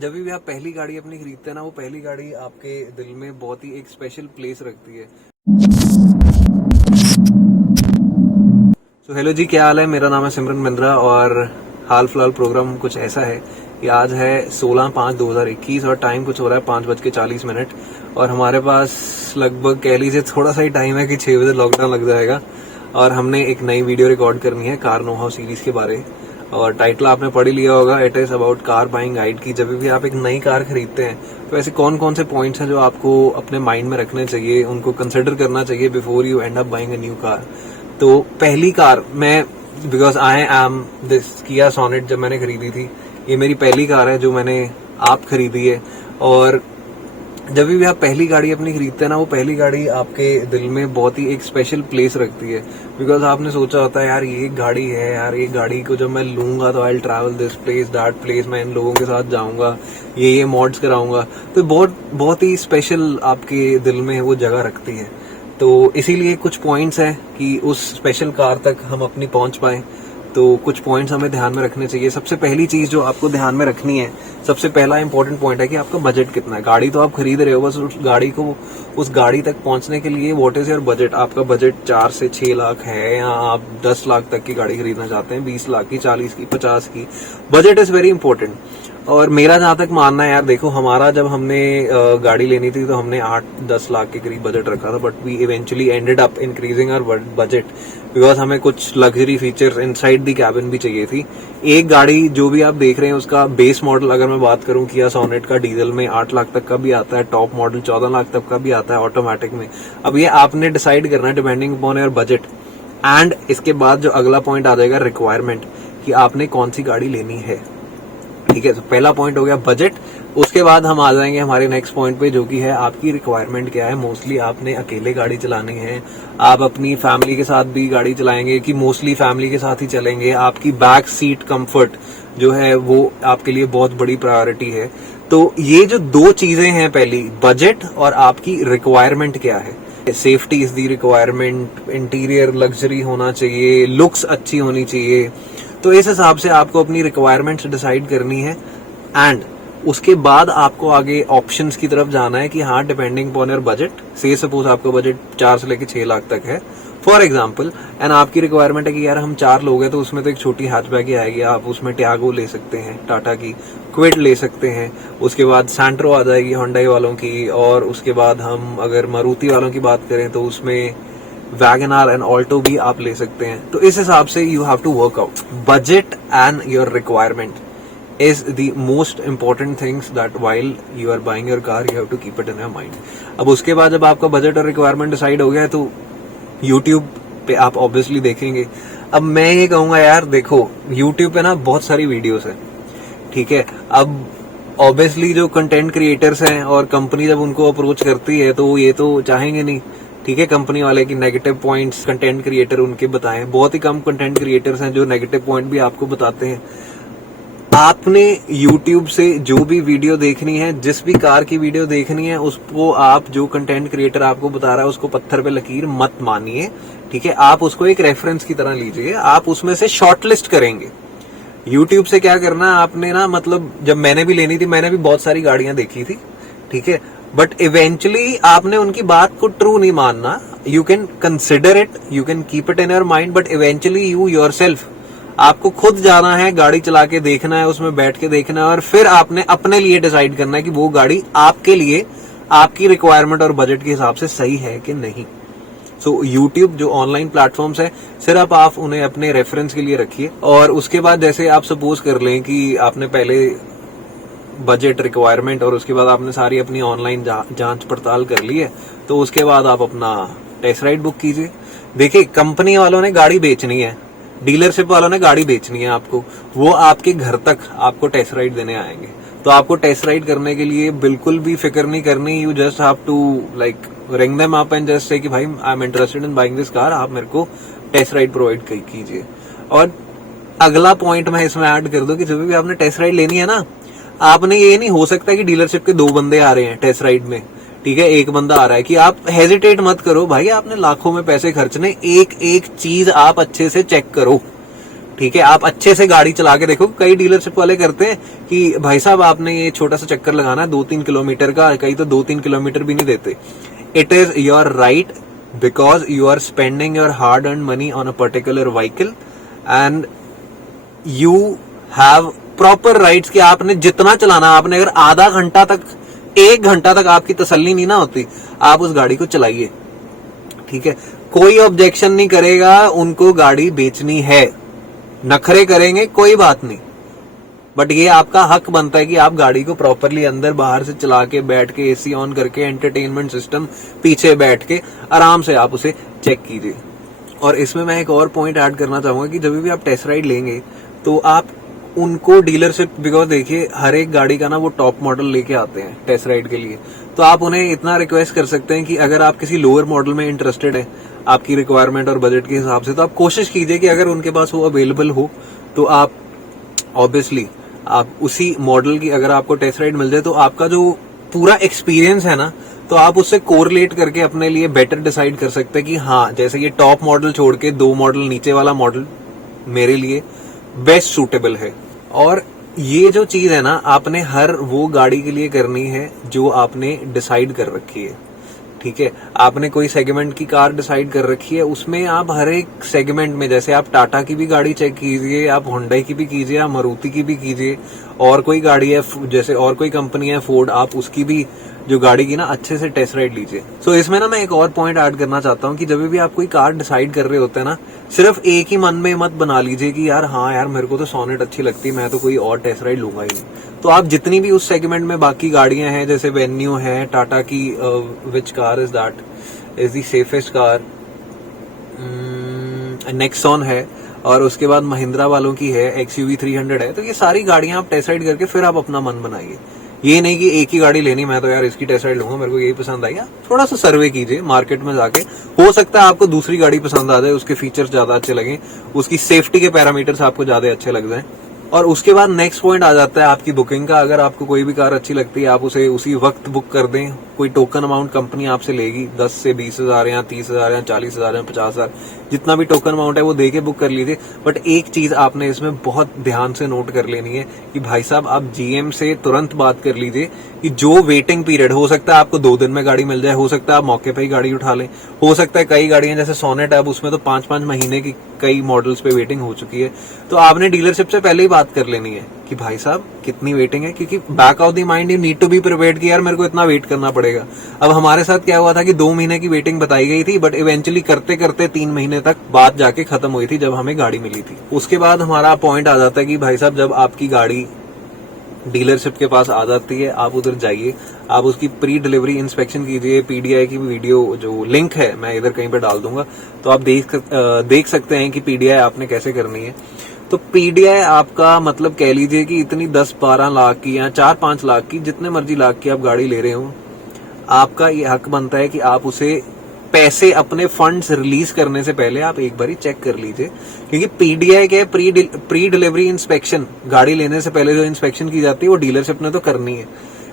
जब भी आप पहली गाड़ी अपनी खरीदते हैं ना, वो पहली गाड़ी आपके दिल में बहुत ही एक स्पेशल प्लेस रखती है। हेलो जी, क्या हाल है। मेरा नाम है सिमरन बिंद्रा और हाल फिलहाल प्रोग्राम कुछ ऐसा है कि आज है 16/5/2021 और टाइम कुछ हो रहा है 5:40 और हमारे पास लगभग कह लीजिए थोड़ा सा ही टाइम है कि 6 बजे लॉकडाउन लग जाएगा और हमने एक नई वीडियो रिकॉर्ड करनी है कार नो हाउ सीरीज के बारे। और टाइटल आपने पढ़ ही लिया होगा, it is about car buying guide. की जब भी आप एक नई कार खरीदते हैं तो ऐसे कौन कौन से पॉइंट्स हैं जो आपको अपने माइंड में रखने चाहिए, उनको कंसिडर करना चाहिए before you and up buying a new car. तो पहली कार मैं, बिकॉज आई एम दिस किया सोनेट जब मैंने खरीदी थी, ये मेरी पहली कार है जो मैंने आप खरीदी है। और जब भी आप पहली गाड़ी अपनी खरीदते हैं ना, वो पहली गाड़ी आपके दिल में बहुत ही एक स्पेशल प्लेस रखती है। बिकॉज आपने सोचा होता है यार ये गाड़ी है, यार ये गाड़ी को जब मैं लूंगा तो I travel this place that place, मैं इन लोगों के साथ जाऊंगा, ये मॉड्स कराऊंगा, तो बहुत बहुत ही स्पेशल आपके दिल में वो जगह रखती है। तो इसीलिए कुछ पॉइंट्स हैं कि उस स्पेशल कार तक हम अपनी पहुंच पाए, तो कुछ पॉइंट्स हमें ध्यान में रखने चाहिए। सबसे पहली चीज जो आपको ध्यान में रखनी है, सबसे पहला इंपॉर्टेंट पॉइंट है कि आपका बजट कितना है। गाड़ी तो आप खरीद रहे हो, बस उस गाड़ी तक पहुंचने के लिए व्हाट इज योर बजट। आपका बजट 4 से 6 लाख है या आप 10 लाख तक की गाड़ी खरीदना चाहते हैं, 20 लाख की, 40 की, 50 की। Budget is very important. और मेरा जहां तक मानना है यार, देखो हमारा जब हमने गाड़ी लेनी थी तो हमने 8-10 लाख के करीब बजट रखा था, but we eventually ended up increasing our budget because हमें कुछ luxury features inside the cabin भी चाहिए थी। एक गाड़ी जो भी आप देख रहे हैं उसका बेस मॉडल अगर मैं बात करूं, किया सोनेट का डीजल में 8 लाख तक का भी आता है, टॉप मॉडल 14 लाख तक का भी आता है ऑटोमेटिक में। अब ये आपने डिसाइड करना है depending upon your budget. And इसके बाद जो अगला पॉइंट आ जाएगा रिक्वायरमेंट, कि आपने कौन सी गाड़ी लेनी है। ठीक है, तो पहला पॉइंट हो गया बजट। उसके बाद हम आ जाएंगे हमारे नेक्स्ट पॉइंट पे, जो कि है आपकी रिक्वायरमेंट क्या है। मोस्टली आपने अकेले गाड़ी चलानी है, आप अपनी फैमिली के साथ भी गाड़ी चलाएंगे कि मोस्टली फैमिली के साथ ही चलेंगे। आपकी बैक सीट कंफर्ट जो है वो आपके लिए बहुत बड़ी प्रायोरिटी है। तो ये जो दो चीजें हैं, पहली बजट और आपकी रिक्वायरमेंट क्या है। Safety is the requirement, interior luxury होना चाहिए, लुक्स अच्छी होनी चाहिए। तो इस हिसाब से आपको अपनी रिक्वायरमेंट्स डिसाइड करनी है एंड उसके बाद आपको आगे ऑप्शंस की तरफ जाना है कि हाँ डिपेंडिंग अपॉन योर बजट। से सपोज आपका बजट 4 से लेकर 6 लाख तक है फॉर एग्जांपल, एंड आपकी रिक्वायरमेंट है कि यार हम 4 लोग हैं तो उसमें तो एक छोटी हैचबैक ही आएगी। आप उसमें ट्यागो ले सकते हैं, टाटा की क्विड ले सकते हैं, उसके बाद सैंट्रो आ जाएगी होंडा वालों की, और उसके बाद हम अगर मारुति वालों की बात करें तो उसमें वैगनआर एंड ऑल्टो भी आप ले सकते हैं। तो इस हिसाब से you have to work out budget and your requirement is the most important things that while you are buying your car you have to keep it in your mind। अब उसके बाद जब आपका बजट और रिक्वायरमेंट डिसाइड हो गया है तो YouTube पे आप ऑब्वियसली देखेंगे। अब मैं ये कहूंगा यार, देखो YouTube पे ना बहुत सारी वीडियोस है, ठीक है। अब ऑब्वियसली जो कंटेंट क्रिएटर्स हैं और कंपनी जब उनको अप्रोच करती है तो ये तो चाहेंगे नहीं, ठीक है, कंपनी वाले की नेगेटिव पॉइंट्स कंटेंट क्रिएटर उनके बताएं। बहुत ही कम कंटेंट क्रिएटर्स हैं जो नेगेटिव पॉइंट भी आपको बताते हैं। आपने YouTube से जो भी वीडियो देखनी है, जिस भी कार की वीडियो देखनी है, उसको आप जो कंटेंट क्रिएटर आपको बता रहा है उसको पत्थर पे लकीर मत मानिए, ठीक है। आप उसको एक रेफरेंस की तरह लीजिए, आप उसमें से शॉर्टलिस्ट करेंगे। YouTube से क्या करना आपने ना, मतलब जब मैंने भी लेनी थी मैंने भी बहुत सारी गाड़ियां देखी थी, ठीक है, बट इवेंचुअली आपने उनकी बात को ट्रू नहीं मानना। You can consider it, you can keep it in your mind, but eventually you yourself, आपको खुद जाना है, गाड़ी चला के देखना है, उसमें बैठ के देखना है, और फिर आपने अपने लिए डिसाइड करना है कि वो गाड़ी आपके लिए, आपकी रिक्वायरमेंट और बजट के हिसाब से सही है कि नहीं। सो YouTube जो ऑनलाइन प्लेटफॉर्म्स है, सिर्फ आप उन्हें अपने रेफरेंस के लिए रखिए। और उसके बाद जैसे आप सपोज कर लें कि आपने पहले बजट, रिक्वायरमेंट और उसके बाद आपने सारी अपनी ऑनलाइन जांच पड़ताल कर ली है, तो उसके बाद आप अपना टेस्ट राइड बुक कीजिए। देखिए कंपनी वालों ने गाड़ी बेचनी है, डीलरशिप वालों ने गाड़ी बेचनी है आपको, वो आपके घर तक आपको टेस्ट राइड देने आएंगे। तो आपको टेस्ट राइड करने के लिए बिल्कुल भी फिक्र नहीं करनी। You just have to like ring them up and just say कि भाई I am interested in buying this car, आप मेरे को टेस्ट राइड प्रोवाइड कीजिए। और अगला पॉइंट मैं इसमें ऐड कर दूं कि जब भी आपने टेस्ट राइड लेनी है ना, आपने ये नहीं हो सकता कि डीलरशिप के 2 बंदे आ रहे हैं टेस्ट राइड में, ठीक है, एक बंदा आ रहा है, कि आप हेजिटेट मत करो भाई, आपने लाखों में पैसे खर्चने, एक एक चीज आप अच्छे से चेक करो, ठीक है, आप अच्छे से गाड़ी चला के देखो। कई डीलरशिप वाले करते हैं कि भाई साहब आपने ये छोटा सा चक्कर लगाना है 2-3 किलोमीटर का, कई तो 2-3 किलोमीटर भी नहीं देते। It is your right because you are spending your hard earn money on a particular vehicle and you have proper rights कि आपने जितना चलाना, आपने अगर आधा घंटा तक 1 घंटा तक आपकी तसल्ली नहीं ना होती, आप उस गाड़ी को चलाइए। ठीक है, कोई ऑब्जेक्शन नहीं करेगा, उनको गाड़ी बेचनी है, नखरे करेंगे कोई बात नहीं, बट ये आपका हक बनता है कि आप गाड़ी को प्रॉपरली अंदर बाहर से चला के, बैठ के, एसी ऑन करके, एंटरटेनमेंट सिस्टम पीछे बैठ के आराम से आप उसे चेक कीजिए। और इसमें मैं एक और पॉइंट ऐड करना चाहूंगा कि जब भी आप टेस्ट राइड लेंगे तो आप उनको डीलरशिप, बिकॉज देखिए हर एक गाड़ी का ना वो टॉप मॉडल लेके आते हैं टेस्ट राइड के लिए, तो आप उन्हें इतना रिक्वेस्ट कर सकते हैं कि अगर आप किसी लोअर मॉडल में इंटरेस्टेड है आपकी रिक्वायरमेंट और बजट के हिसाब से, तो आप कोशिश कीजिए कि अगर उनके पास वो अवेलेबल हो तो आप ऑब्वियसली आप उसी मॉडल की अगर आपको टेस्ट राइड मिल जाए तो आपका जो पूरा एक्सपीरियंस है ना, तो आप उससे कोरिलेट करके अपने लिए बेटर डिसाइड कर सकते हैं कि हाँ, जैसे ये टॉप मॉडल छोड़ के 2 मॉडल नीचे वाला मॉडल मेरे लिए बेस्ट सूटेबल है। और ये जो चीज है ना, आपने हर वो गाड़ी के लिए करनी है जो आपने डिसाइड कर रखी है। ठीक है, आपने कोई सेगमेंट की कार डिसाइड कर रखी है, उसमें आप हर एक सेगमेंट में, जैसे आप टाटा की भी गाड़ी चेक कीजिए, आप होंडा की भी कीजिए, आप मारुति की भी कीजिए, और कोई गाड़ी है जैसे और कोई कंपनी है फोर्ड, आप उसकी भी जो गाड़ी की ना अच्छे से टेस्ट राइड लीजिए। सो इसमें ना मैं एक और पॉइंट ऐड करना चाहता हूँ कि जब भी आप कोई कार डिसाइड कर रहे होते हैं ना, सिर्फ एक ही मन में मत बना लीजिए कि यार हाँ यार मेरे को तो सोनेट अच्छी लगती है, मैं तो कोई और टेस्ट राइड लूंगा ही नहीं। तो आप जितनी भी उस सेगमेंट में बाकी गाड़ियां हैं, जैसे वेन्यू है, टाटा की which car is that is the safest car, Nexon है, और उसके बाद महिंद्रा वालों की है XUV 300 है, तो ये सारी गाड़ियां आप टेस्ट राइड करके फिर आप अपना मन बनाइए। ये नहीं कि एक ही गाड़ी लेनी, मैं तो यार इसकी टेस्ट राइड लूंगा, मेरे को यही पसंद आई। थोड़ा सा सर्वे कीजिए मार्केट में जाके, हो सकता है आपको दूसरी गाड़ी पसंद आ जाए, उसके फीचर्स ज्यादा अच्छे लगे, उसकी सेफ्टी के पैरामीटर्स आपको ज्यादा अच्छे लग जाए। और उसके बाद नेक्स्ट पॉइंट आ जाता है आपकी बुकिंग का। अगर आपको कोई भी कार अच्छी लगती है, आप उसे उसी वक्त बुक कर दें। कोई टोकन अमाउंट कंपनी आपसे लेगी 10 से 20,000 या 30,000 या 40,000 या 50,000, जितना भी टोकन अमाउंट है वो दे के बुक कर लीजिए। बट एक चीज आपने इसमें बहुत ध्यान से नोट कर लेनी है कि भाई साहब आप GM से तुरंत बात कर लीजिए कि जो वेटिंग पीरियड, हो सकता है आपको 2 दिन में गाड़ी मिल जाए, हो सकता है आप मौके पर ही गाड़ी उठा लें, हो सकता है कई गाड़ियां जैसे सोनेट है, अब उसमें तो 5-5 महीने की कई मॉडल्स पे वेटिंग हो चुकी है। तो आपने डीलरशिप से पहले ही बात कर लेनी है कि भाई साहब कितनी वेटिंग है, क्योंकि back of the mind you need to be prepared कि यार मेरे को इतना वेट करना पड़ेगा। अब हमारे साथ क्या हुआ था कि 2 महीने की वेटिंग बताई गई थी, बट इवेंचुअली करते करते 3 महीने तक बात जाके खत्म हुई थी जब हमें गाड़ी मिली थी। उसके बाद हमारा पॉइंट आ जाता है कि भाई साहब जब आपकी गाड़ी डीलरशिप के पास आ जाती है, आप उधर जाइए, आप उसकी प्री डिलीवरी इंस्पेक्शन कीजिए। PDI की वीडियो जो लिंक है मैं इधर कहीं पे डाल दूंगा, तो आप देख सकते हैं कि PDI आपने कैसे करनी है। तो PDI आपका मतलब कह लीजिए कि इतनी 10-12 लाख की या 4-5 लाख की, जितने मर्जी लाख की आप गाड़ी ले रहे हो, आपका ये हक बनता है कि आप उसे पैसे अपने फंड्स रिलीज करने से पहले आप एक बार चेक कर लीजिए। क्योंकि PDI के प्री डिलीवरी इंस्पेक्शन, गाड़ी लेने से पहले जो इंस्पेक्शन की जाती है वो डीलरशिप ने तो करनी है,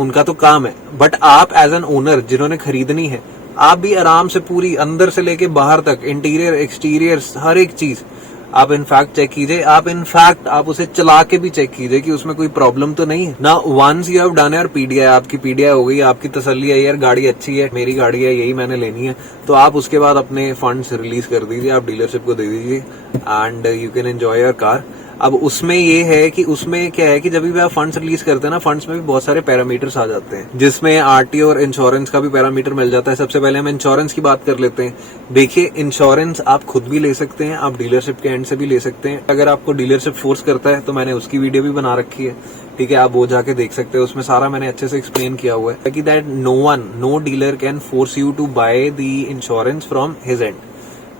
उनका तो काम है। बट आप एज एन ओनर जिन्होंने खरीदनी है, आप भी आराम से पूरी अंदर से लेके बाहर तक, इंटीरियर एक्सटीरियर हर एक चीज आप इनफैक्ट चेक कीजिए। आप उसे चला के भी चेक कीजिए कि उसमें कोई प्रॉब्लम तो नहीं है ना। Once you have done your PDI, आपकी PDI हो गई, आपकी तसल्ली है यार गाड़ी अच्छी है, मेरी गाड़ी है, यही मैंने लेनी है, तो आप उसके बाद अपने फंड्स रिलीज कर दीजिए, आप डीलरशिप को दे दीजिए and you can enjoy your car. अब उसमें ये है कि उसमें क्या है कि जब भी आप फंड्स रिलीज करते हैं ना, फंड्स में भी बहुत सारे पैरामीटर्स आ जाते हैं, जिसमें RTO और इंश्योरेंस का भी पैरामीटर मिल जाता है। सबसे पहले हम इंश्योरेंस की बात कर लेते हैं। देखिए, इंश्योरेंस आप खुद भी ले सकते हैं, आप डीलरशिप के एंड से भी ले सकते हैं। अगर आपको डीलरशिप फोर्स करता है तो मैंने उसकी वीडियो भी बना रखी है, ठीक है, आप वो जाके देख सकते हैं। उसमें सारा मैंने अच्छे से एक्सप्लेन किया हुआ है कि that no dealer can force you to buy the insurance from his end.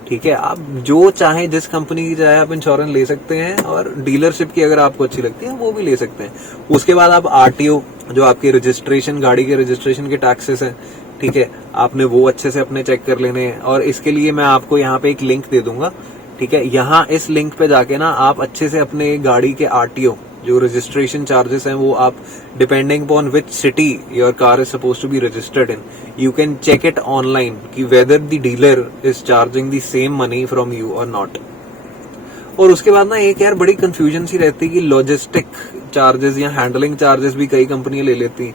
ठीक है, आप जो चाहे जिस कंपनी की चाहे आप इंश्योरेंस ले सकते हैं, और डीलरशिप की अगर आपको अच्छी लगती है वो भी ले सकते हैं। उसके बाद आप RTO, जो आपकी रजिस्ट्रेशन, गाड़ी के रजिस्ट्रेशन के टैक्सेस हैं, ठीक है, आपने वो अच्छे से अपने चेक कर लेने हैं। और इसके लिए मैं आपको यहाँ पे एक लिंक दे दूंगा, ठीक है, यहाँ इस लिंक पे जाके ना आप अच्छे से अपने गाड़ी के RTO जो रजिस्ट्रेशन चार्जेस हैं वो आप depending upon which city your car is suppose to be registered in, you can check it online कि whether the dealer is charging the same money from you और नॉट। और उसके बाद ना एक यार बड़ी कंफ्यूजन सी रहती है कि लॉजिस्टिक चार्जेस या हैंडलिंग चार्जेस भी कई कंपनियां ले लेती हैं।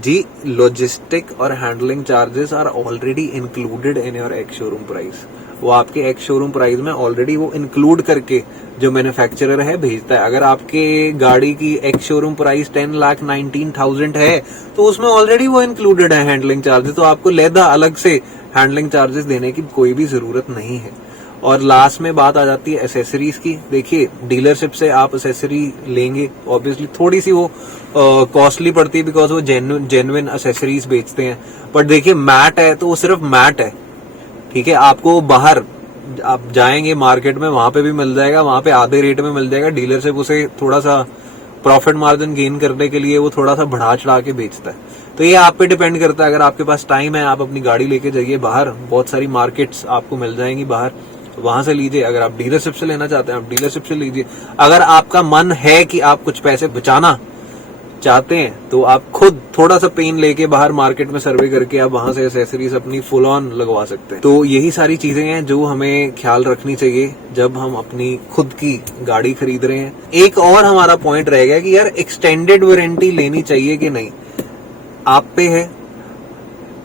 जी, लॉजिस्टिक और handling charges are already included in your ex showroom price. वो आपके एक्स शोरूम प्राइस में ऑलरेडी वो इंक्लूड करके जो मैन्युफैक्चरर है भेजता है। अगर आपके गाड़ी की एक्स शोरूम प्राइस 10,19,000 है तो उसमें ऑलरेडी वो इंक्लूडेड है हैंडलिंग चार्जेस, तो आपको लेदा अलग से हैंडलिंग चार्जेस देने की कोई भी जरूरत नहीं है। और लास्ट में बात आ जाती है एसेसरीज की। देखिए, डीलरशिप से आप एसेसरी लेंगे, ऑब्वियसली थोड़ी सी वो कॉस्टली पड़ती है बिकॉज वो जेन्युइन एसेसरीज बेचते हैं। बट देखिए, मैट है तो वो सिर्फ मैट है, ठीक है। आपको बाहर आप जाएंगे मार्केट में, वहां पे भी मिल जाएगा, वहां पे आधे रेट में मिल जाएगा। डीलरशिप उसे थोड़ा सा प्रॉफिट मार्जिन गेन करने के लिए वो थोड़ा सा बढ़ा चढ़ा के बेचता है। तो ये आप पे डिपेंड करता है। अगर आपके पास टाइम है, आप अपनी गाड़ी लेके जाइए बाहर, बहुत सारी मार्केट्स आपको मिल जाएंगी बाहर, वहां से लीजिए। अगर आप डीलरशिप से लेना चाहते हैं, आप डीलरशिप से लीजिए। अगर आपका मन है कि आप कुछ पैसे बचाना चाहते हैं तो आप खुद थोड़ा सा पेन लेके बाहर मार्केट में सर्वे करके आप वहां से एसेसरीज अपनी फुल ऑन लगवा सकते हैं। तो यही सारी चीजें हैं जो हमें ख्याल रखनी चाहिए जब हम अपनी खुद की गाड़ी खरीद रहे हैं। एक और हमारा पॉइंट रह गया कि यार एक्सटेंडेड वारंटी लेनी चाहिए कि नहीं, आप पे है।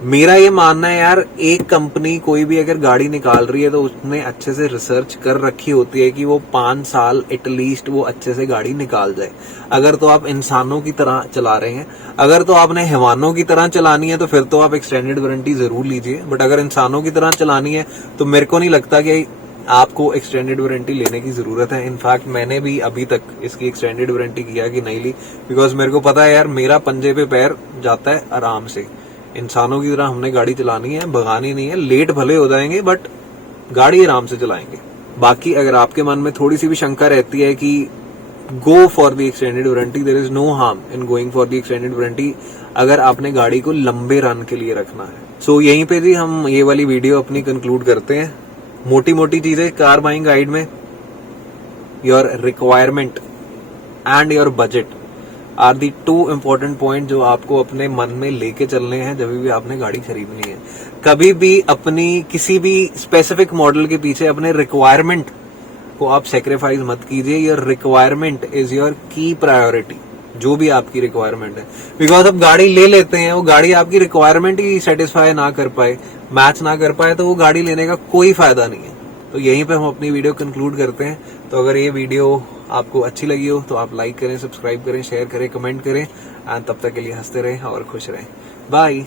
मेरा ये मानना है यार, एक कंपनी कोई भी अगर गाड़ी निकाल रही है तो उसने अच्छे से रिसर्च कर रखी होती है कि वो 5 साल एटलीस्ट वो अच्छे से गाड़ी निकाल जाए। अगर तो आप इंसानों की तरह चला रहे हैं, अगर तो आपने हैवानों की तरह चलानी है तो फिर तो आप एक्सटेंडेड वारंटी जरूर लीजिए। बट अगर इंसानों की तरह चलानी है तो मेरे को नहीं लगता कि आपको एक्सटेंडेड वारंटी लेने की जरूरत है। इनफैक्ट मैंने भी अभी तक इसकी एक्सटेंडेड वारंटी किया कि नहीं ली, बिकॉज मेरे को पता है यार, मेरा पंजे पे पैर जाता है आराम से। इंसानों की तरह हमने गाड़ी चलानी है, भगानी नहीं है। लेट भले हो जाएंगे बट गाड़ी आराम से चलाएंगे। बाकी अगर आपके मन में थोड़ी सी भी शंका रहती है कि go for the extended warranty, there is no harm in going for the extended warranty, अगर आपने गाड़ी को लंबे रन के लिए रखना है। सो यहीं पे जी हम ये वाली वीडियो अपनी कंक्लूड करते हैं। मोटी मोटी चीजें कार बाइंग गाइड में, your requirement and your budget are the 2 important point जो आपको अपने मन में लेके चलने हैं जब भी आपने गाड़ी खरीदनी है। कभी भी अपनी किसी भी स्पेसिफिक मॉडल के पीछे अपने रिक्वायरमेंट को आप सेक्रीफाइस मत कीजिए। योर रिक्वायरमेंट इज योर की प्रायोरिटी, जो भी आपकी रिक्वायरमेंट है। बिकॉज अब गाड़ी ले लेते हैं, वो गाड़ी आपकी रिक्वायरमेंट ही सेटिस्फाई ना कर पाए, मैच ना कर पाए, तो वो गाड़ी लेने का कोई फायदा नहीं है। तो यहीं पे हम अपनी वीडियो कंक्लूड करते हैं। तो अगर ये वीडियो आपको अच्छी लगी हो तो आप लाइक करें, सब्सक्राइब करें, शेयर करें, कमेंट करें। एंड तब तक के लिए हंसते रहें और खुश रहें। बाय।